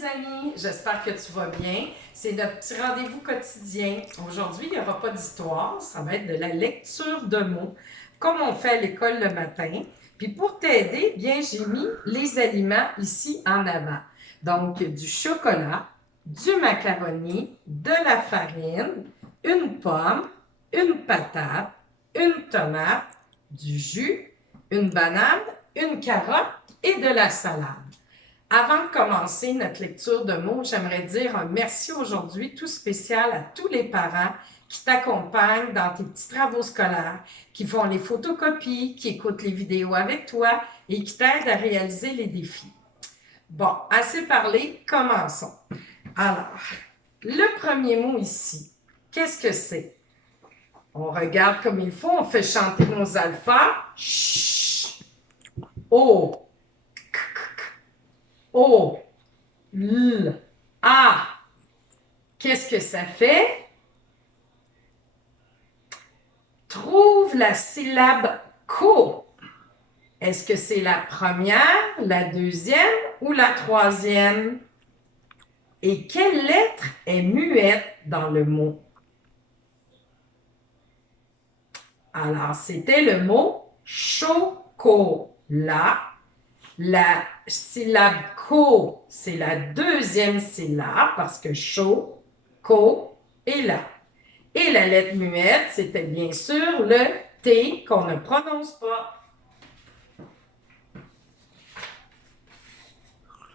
mes amis, j'espère que tu vas bien. C'est notre petit rendez-vous quotidien. Aujourd'hui, il n'y aura pas d'histoire, ça va être de la lecture de mots, comme on fait à l'école le matin. Puis pour t'aider, bien, j'ai mis les aliments ici en avant. Donc, du chocolat, du macaroni, de la farine, une pomme, une patate, une tomate, du jus, une banane, une carotte et de la salade. Avant de commencer notre lecture de mots, j'aimerais dire un merci aujourd'hui tout spécial à tous les parents qui t'accompagnent dans tes petits travaux scolaires, qui font les photocopies, qui écoutent les vidéos avec toi et qui t'aident à réaliser les défis. Bon, assez parlé, commençons. Alors, le premier mot ici, qu'est-ce que c'est? On regarde comme il faut, on fait chanter nos alphas. Ch, O, O, L, A. Qu'est-ce que ça fait? Trouve la syllabe co. Est-ce que c'est la première, la deuxième ou la troisième? Et quelle lettre est muette dans le mot? Alors, c'était le mot chocolat. La syllabe co, c'est la deuxième syllabe parce que chaud, co est là. Et la lettre muette, c'était bien sûr le T qu'on ne prononce pas.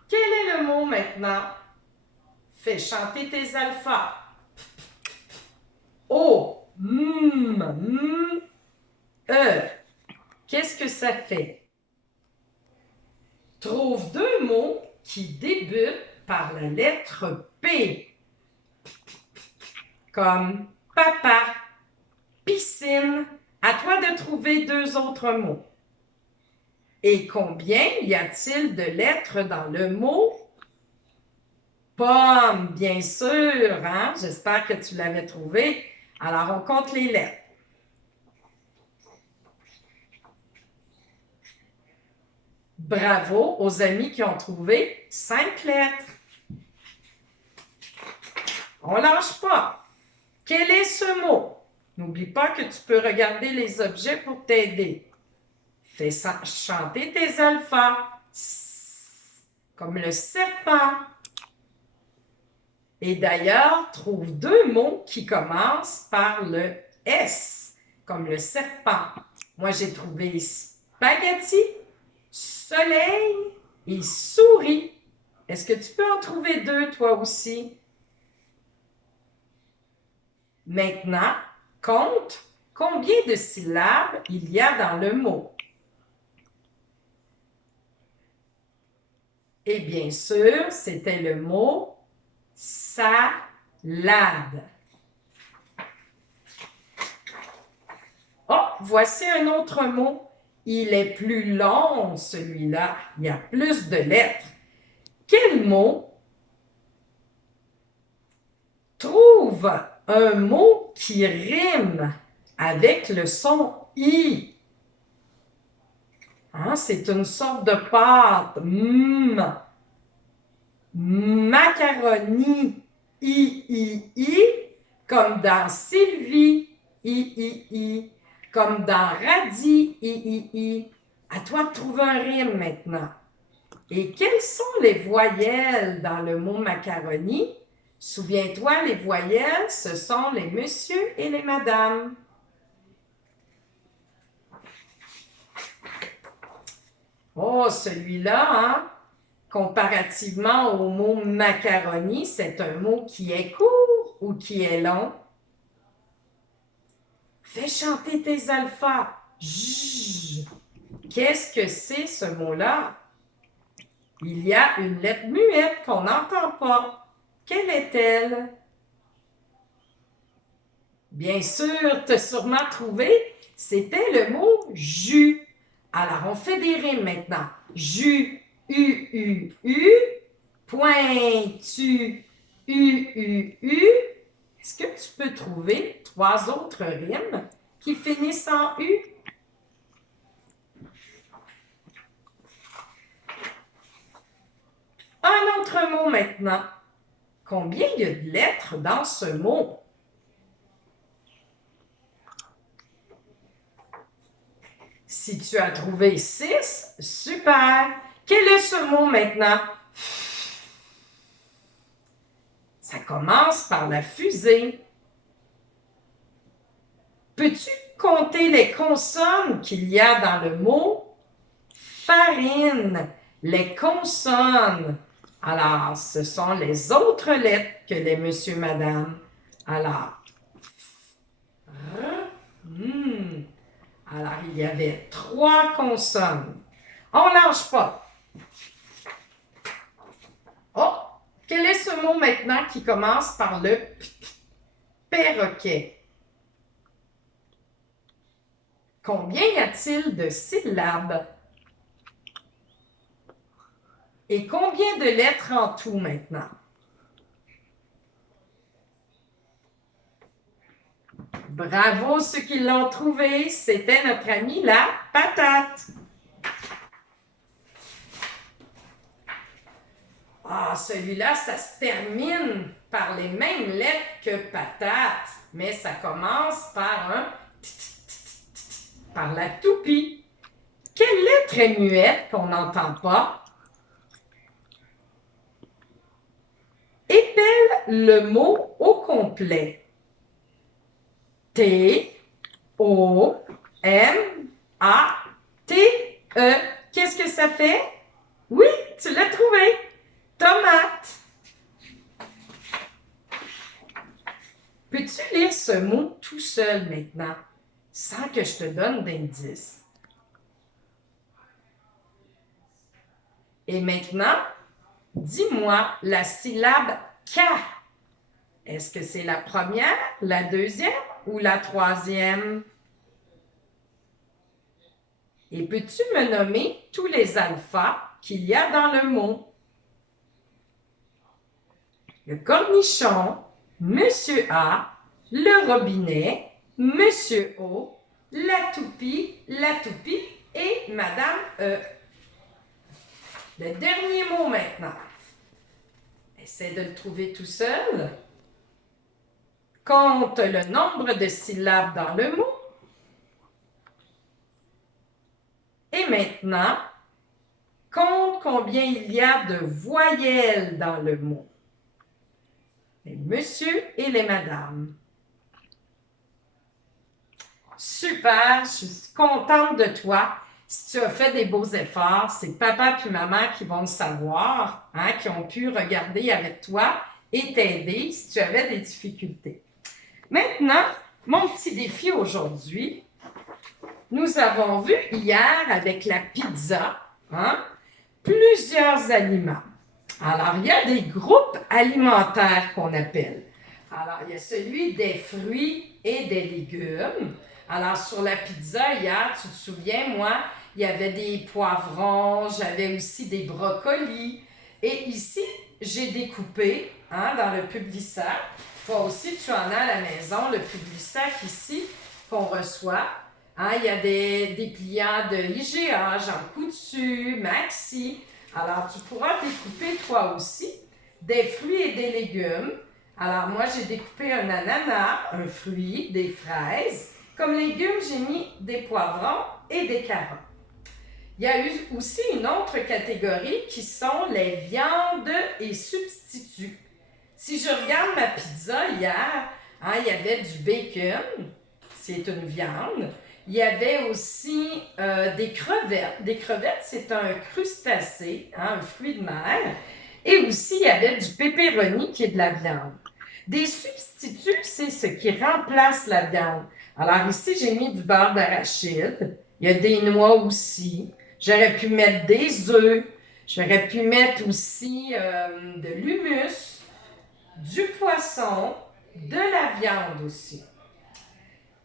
Quel est le mot maintenant? Fais chanter tes alphas. O, M, E. Qu'est-ce que ça fait? Trouve deux mots qui débutent par la lettre P, comme papa, piscine. À toi de trouver deux autres mots. Et combien y a-t-il de lettres dans le mot pomme? Bien sûr, hein? J'espère que tu l'avais trouvé. Alors, on compte les lettres. Bravo aux amis qui ont trouvé 5 lettres. On ne lâche pas. Quel est ce mot? N'oublie pas que tu peux regarder les objets pour t'aider. Fais chanter tes alphas, comme le serpent. Et d'ailleurs, trouve deux mots qui commencent par le S, comme le serpent. Moi, j'ai trouvé spaghetti, soleil et souris. Est-ce que tu peux en trouver deux, toi aussi? Maintenant, compte combien de syllabes il y a dans le mot. Et bien sûr, c'était le mot salade. Oh, voici un autre mot. Il est plus long, celui-là. Il y a plus de lettres. Quel mot? Trouve un mot qui rime avec le son I. Hein, c'est une sorte de pâte. Macaroni. I. Comme dans Sylvie. I. Comme dans radis. I. À toi de trouver un rime maintenant. Et quelles sont les voyelles dans le mot macaroni? Souviens-toi, les voyelles, ce sont les messieurs et les madames. Oh, celui-là, hein? Comparativement au mot macaroni, c'est un mot qui est court ou qui est long? Fais chanter tes alphas. Qu'est-ce que c'est ce mot-là? Il y a une lettre muette qu'on n'entend pas. Quelle est-elle? Bien sûr, tu as sûrement trouvé, c'était le mot jus. Alors, on fait des rimes maintenant. Jus, U, pointu, U. Est-ce que tu peux trouver trois autres rimes qui finissent en U? un autre mot maintenant. Combien il y a de lettres dans ce mot? Si tu as trouvé 6, super! Quel est ce mot maintenant? Ça commence par la fusée. Peux-tu compter les consonnes qu'il y a dans le mot farine? Les consonnes. Alors, ce sont les autres lettres que les monsieur, madame. Alors, alors, il y avait 3 consonnes. On ne lâche pas. Oh, quel est ce mot maintenant qui commence par le perroquet? Combien y a-t-il de syllabes? Et combien de lettres en tout maintenant? Bravo ceux qui l'ont trouvé, c'était notre ami la patate. Ah, celui-là, ça se termine par les mêmes lettres que patate, mais ça commence par un par la toupie. Quelle lettre est muette qu'on n'entend pas? Épelle le mot au complet. T-O-M-A-T-E. Qu'est-ce que ça fait? Oui, tu l'as trouvé. Tomate. Peux-tu lire ce mot tout seul maintenant, sans que je te donne d'indices? Et maintenant, dis-moi la syllabe K. Est-ce que c'est la première, la deuxième ou la troisième? Et peux-tu me nommer tous les alphas qu'il y a dans le mot? Le cornichon, Monsieur A, le robinet, Monsieur O, la toupie et Madame E. Le dernier mot maintenant. Essaie de le trouver tout seul. Compte le nombre de syllabes dans le mot. Et maintenant, compte combien il y a de voyelles dans le mot. Les monsieur et les madame. Super, je suis contente de toi. Si tu as fait des beaux efforts, c'est papa puis maman qui vont le savoir, hein, qui ont pu regarder avec toi et t'aider si tu avais des difficultés. Maintenant, mon petit défi aujourd'hui, nous avons vu hier avec la pizza, hein, plusieurs aliments. Alors, il y a des groupes alimentaires qu'on appelle. Alors, il y a celui des fruits et des légumes. Alors, sur la pizza, hier, tu te souviens, moi, il y avait des poivrons, j'avais aussi des brocolis. Et ici, j'ai découpé, hein, dans le Publisac. Toi aussi, tu en as à la maison, le Publisac ici, qu'on reçoit. Hein, il y a des dépliants de IGA, Jean Coutu, Maxi. Alors, tu pourras découper toi aussi des fruits et des légumes. Alors, moi, j'ai découpé un ananas, un fruit, des fraises. Comme légumes, j'ai mis des poivrons et des carottes. Il y a eu aussi une autre catégorie qui sont les viandes et substituts. Si je regarde ma pizza hier, hein, il y avait du bacon, c'est une viande. Il y avait aussi des crevettes. Des crevettes, c'est un crustacé, hein, un fruit de mer. Et aussi, il y avait du pepperoni qui est de la viande. Des substituts, c'est ce qui remplace la viande. Alors ici, j'ai mis du beurre d'arachide. Il y a des noix aussi. J'aurais pu mettre des œufs. J'aurais pu mettre aussi de l'humus, du poisson, de la viande aussi.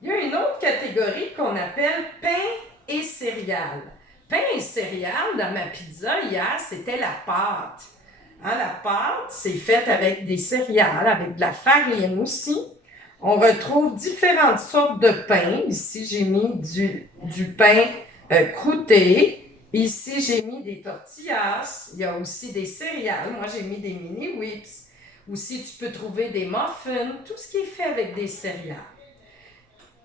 Il y a une autre catégorie qu'on appelle pain et céréales. Pain et céréales, dans ma pizza hier, c'était la pâte. Hein, la pâte, c'est faite avec des céréales, avec de la farine aussi. On retrouve différentes sortes de pain. Ici, j'ai mis du pain croûté, Ici, j'ai mis des tortillas. Il y a aussi des céréales. Moi, j'ai mis des mini whips. Aussi, tu peux trouver des muffins, tout ce qui est fait avec des céréales.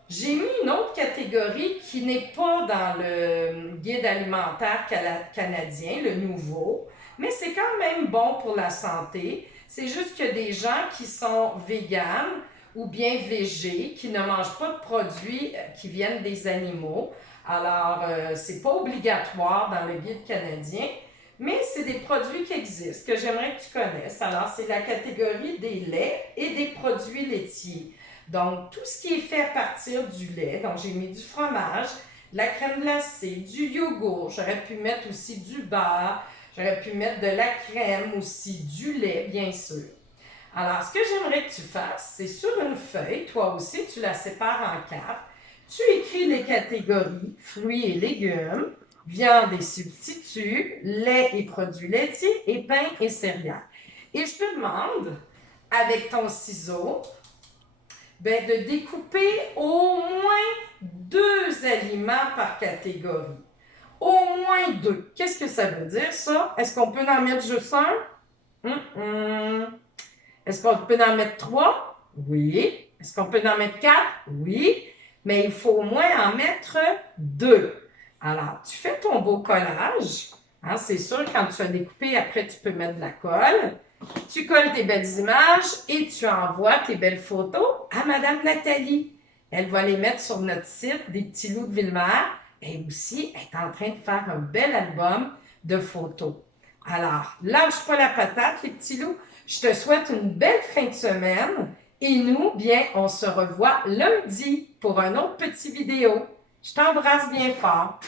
J'ai mis une autre catégorie qui n'est pas dans le guide alimentaire canadien, le nouveau, mais c'est quand même bon pour la santé. C'est juste que des gens qui sont véganes ou bien végés, qui ne mangent pas de produits qui viennent des animaux. Alors, c'est pas obligatoire dans le guide canadien, mais c'est des produits qui existent, que j'aimerais que tu connaisses. Alors, c'est la catégorie des laits et des produits laitiers. Donc, tout ce qui est fait à partir du lait. Donc, j'ai mis du fromage, de la crème glacée, du yogourt. J'aurais pu mettre aussi du beurre. J'aurais pu mettre de la crème aussi, du lait, bien sûr. Alors, ce que j'aimerais que tu fasses, c'est sur une feuille, toi aussi, tu la sépares en quatre. Tu écris les catégories fruits et légumes, viande et substituts, lait et produits laitiers, et pain et céréales. Et je te demande, avec ton ciseau, ben, de découper au moins 2 aliments par catégorie. Au moins 2. Qu'est-ce que ça veut dire, ça? Est-ce qu'on peut en mettre juste un? Est-ce qu'on peut en mettre 3? Oui. Est-ce qu'on peut en mettre 4? Oui. Mais il faut au moins en mettre 2. Alors, tu fais ton beau collage. Hein, c'est sûr, quand tu as découpé, après, tu peux mettre de la colle. Tu colles tes belles images et tu envoies tes belles photos à Madame Nathalie. Elle va les mettre sur notre site des petits loups de Ville-Mère. Et aussi, elle est en train de faire un bel album de photos. Alors, lâche pas la patate, les petits loups. Je te souhaite une belle fin de semaine. Et nous, bien, on se revoit lundi pour un autre petit vidéo. Je t'embrasse bien fort.